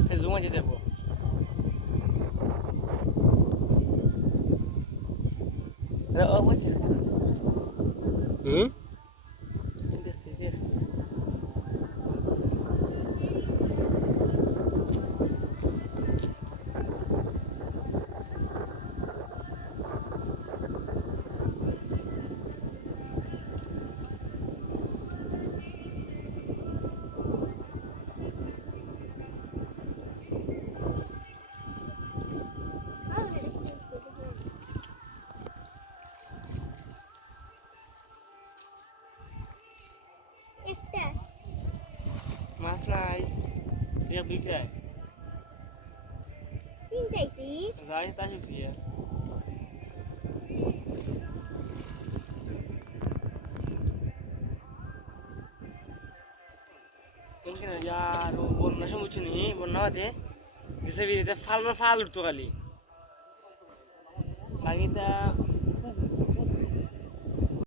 Facebook মাঝে দেবো ও বলছে হুম মাছ নাই এক দুইটাই তিনটাইছি যাই তা শুকছি কোনখানে यार ও বন্যা সময় নি বন্যা হতে দিছে বিরিতে ফাল না ফাল উঠতো খালি বাকিটা